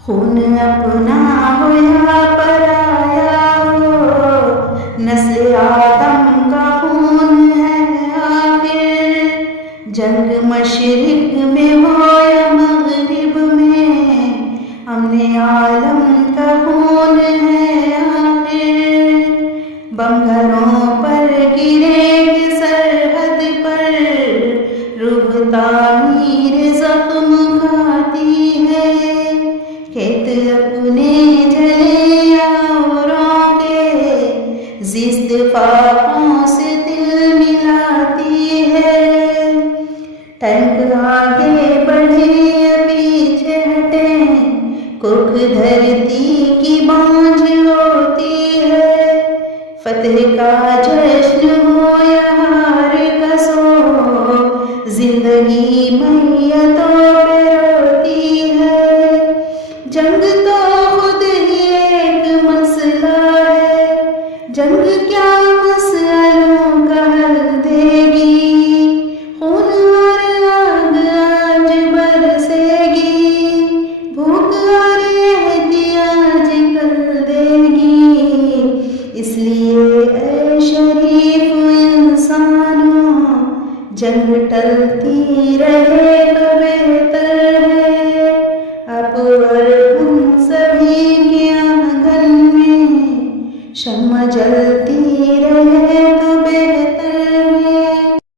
खून अपना हो या पराया हो, नस्ल आदम का खून है आखिर। जंग मशरिक में हो या मगरिब में, हमने आलम का खून है आखिर। बम घरों पर गिरेंगे सरहद पर, रूह तामीर जख्म खाती है। खेत अपने जले या औरों के, जिस्त फाकों से दिल मिलाती है। टैंक आगे बढ़े या पीछे हटे, कुख धरती की बांझ होती है। फतेह का जश्न हो या हार का सो, जिंदगी मैयतों पे रोती है। जंग तो खुद ही एक मसला है, जंग क्या मसलों का हल देगी। खून और आग आज बरसेगी, भूख और एहतियाज कर देगी। इसलिए ऐ शरीफ इंसानों, जंग टलती रहे तो बेहतर है। आप